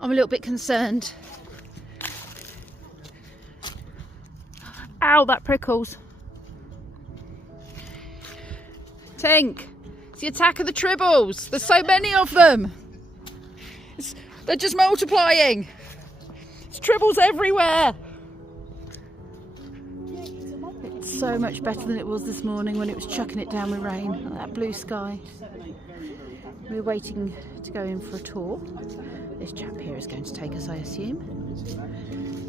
I'm a little bit concerned. Ow, that prickles. Tink, it's the attack of the tribbles. There's so many of them. They're just multiplying. There's tribbles everywhere. It's so much better than it was this morning when it was chucking it down with rain. Look at that blue sky. We're waiting to go in for a tour. This chap here is going to take us, I assume.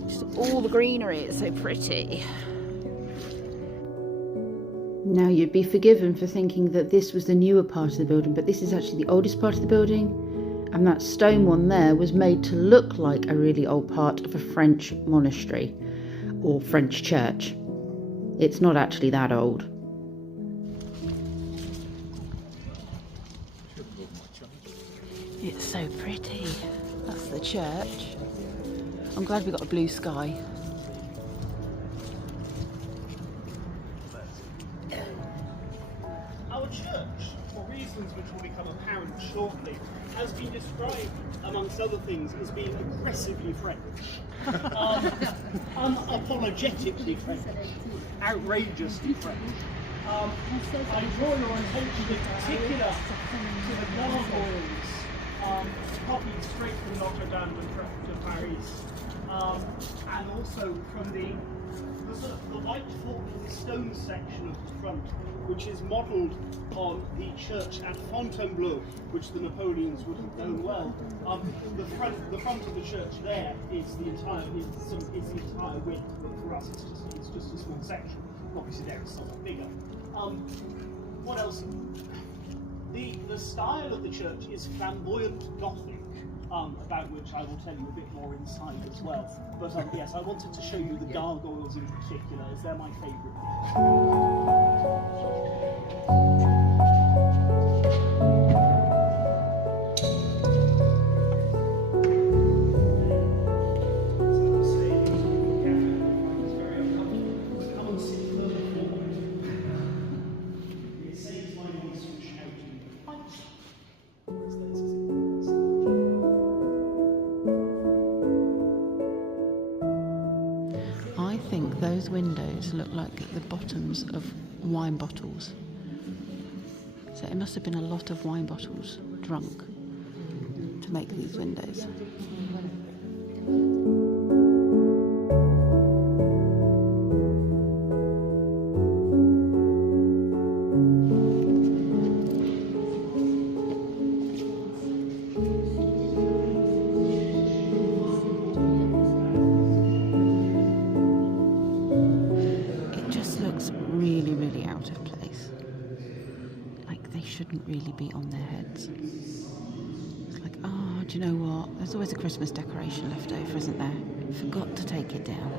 Just all the greenery, it's so pretty. Now, you'd be forgiven for thinking that this was the newer part of the building, but this is actually the oldest part of the building. And that stone one there was made to look like a really old part of a French monastery or French church. It's not actually that old. It's so pretty. That's the church. I'm glad we got a blue sky. Our church, for reasons which will become apparent shortly, has been described, amongst other things, as being aggressively French, unapologetically French, outrageously French. I draw your attention in particular to the gargoyles, copied straight from Notre Dame to Paris, and also from the white forked stone section of the front, which is modelled on the church at Fontainebleau, which the Napoleons would have known well. The front of the church there is the entire width, but for us it's just a small section. Obviously there it's somewhat bigger. What else? The style of the church is flamboyant Gothic, about which I will tell you a bit more inside as well. But yes, I wanted to show you the gargoyles in particular, as they're my favourite. I think those windows look like the bottoms of wine bottles. So it must have been a lot of wine bottles drunk to make these windows. Really, really out of place. Like they shouldn't really be on their heads. It's like, oh, do you know what? There's always a Christmas decoration left over, isn't there? Forgot to take it down.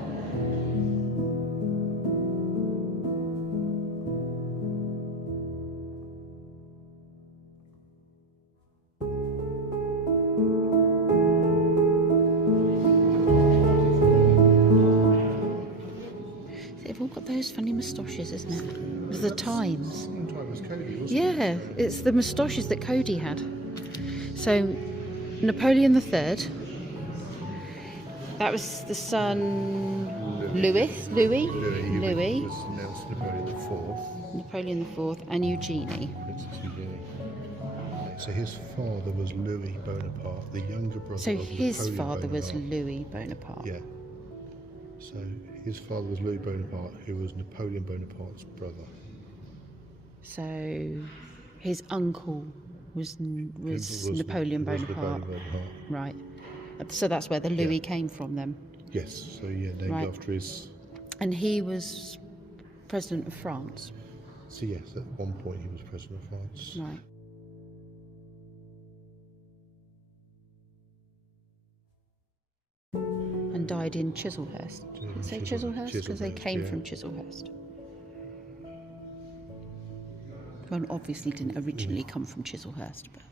They've all got those funny moustaches, isn't it? It's the Times. Time was Cody, wasn't it? Yeah, it's the moustaches that Cody had. So, Napoleon III, that was the son Louis was announced Napoleon IV, and Eugenie. Princess Eugenie. So his father was Louis Bonaparte, the younger brother So of his Napoleon father was Bonaparte. Louis Bonaparte. Yeah. So his father was Louis Bonaparte, who was Napoleon Bonaparte's brother. So his uncle was Napoleon Bonaparte. Right. So that's where the Louis came from then. Yes. So yeah, named after his. And he was president of France. So yes, at one point he was president of France. Right. And died in Chislehurst. Did it say Chislehurst? Because they came from Chislehurst. Well, obviously didn't originally come from Chislehurst, but.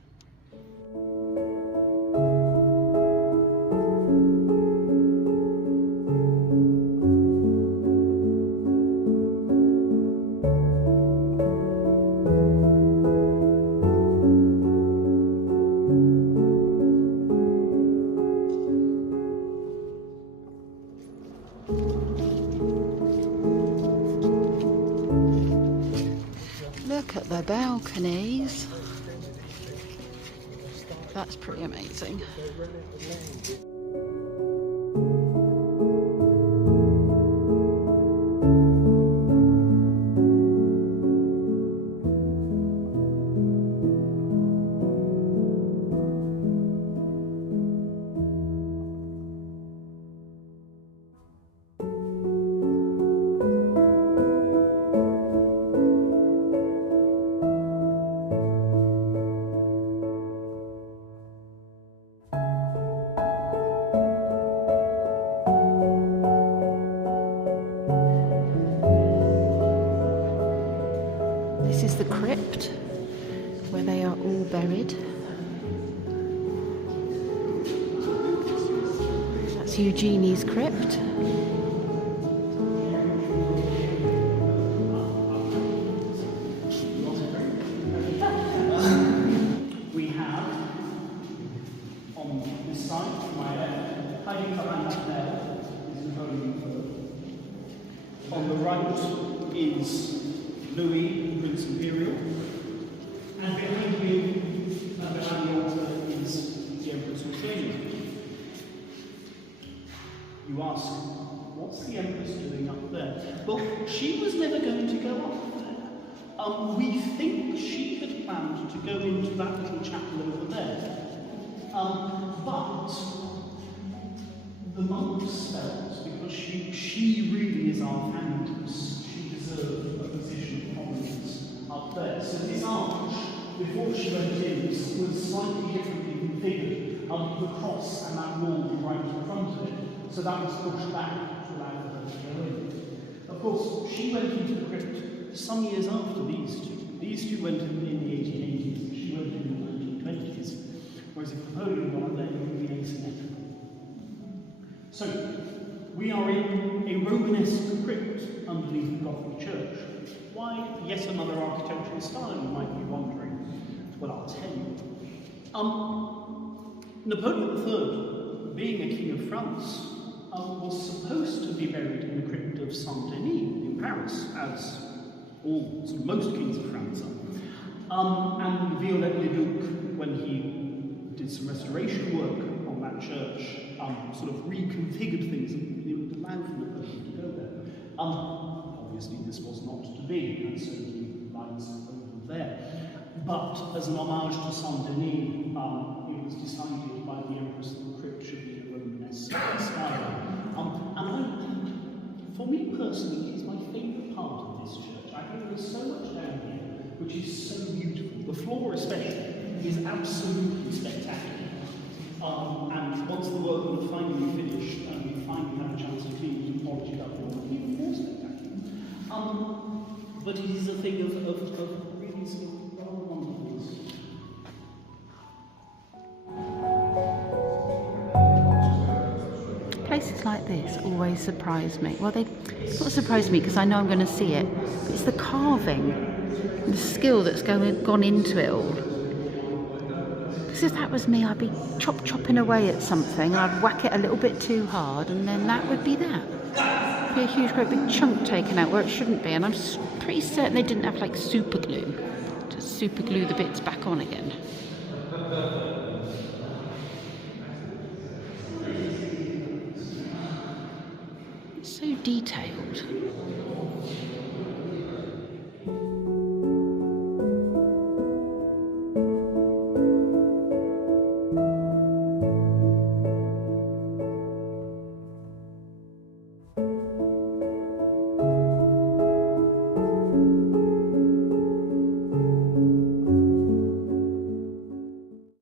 balconies. That's pretty amazing. This is the crypt where they are all buried. That's Eugenie's crypt. We have on this side, to my left, hiding behind that there is Napoleon III. On the right is Louis, Prince Imperial, and behind me, behind the altar, is the Empress Eugenie. You ask, what's the Empress doing up there? Well, she was never going to go up there. We think she had planned to go into that little chapel over there. But the monks felt, because she really is our foundress, she deserved a position of prominence up there. So this arch, before she went in, was slightly differently configured. The cross and that wall right in front of it. So that was pushed back to allow her to go in. Of course, she went into the crypt some years after these two. These two went in the 1880s, and she went in the 1920s. Whereas if Napoleon got up there, it would be asymmetrical. So, we are in a Romanesque crypt underneath the Gothic church. Why yet another architectural style, you might be wondering? Well, I'll tell you. Napoleon III, being a king of France, was supposed to be buried in the crypt of Saint-Denis in Paris, as all, most kings of France are. And Viollet-le-Duc, when he did some restoration work on that church, sort of reconfigured things and allowed for Napoleon to go there. Obviously this was not to be, and so he lies over there. But as an homage to Saint-Denis, it was decided by the Empress that the crypt should be a Romanesque style. And for me personally, it is my favourite part of this church. I think there's so much down here which is so beautiful. The floor especially is absolutely spectacular. And once the work was finally finished and we finally had a chance to clean it and polish it up, it will be even more spectacular. But it is a thing of really sort of rather wonderful. Places like this always surprise me. Well, they sort of surprise me because I know I'm going to see it. But it's the carving, the skill that's gone into it all. Because if that was me, I'd be chopping away at something, and I'd whack it a little bit too hard, and then that would be that. It'd be a huge, great big chunk taken out where it shouldn't be, and I'm pretty certain they didn't have like super glue to super glue the bits back on again. It's so detailed.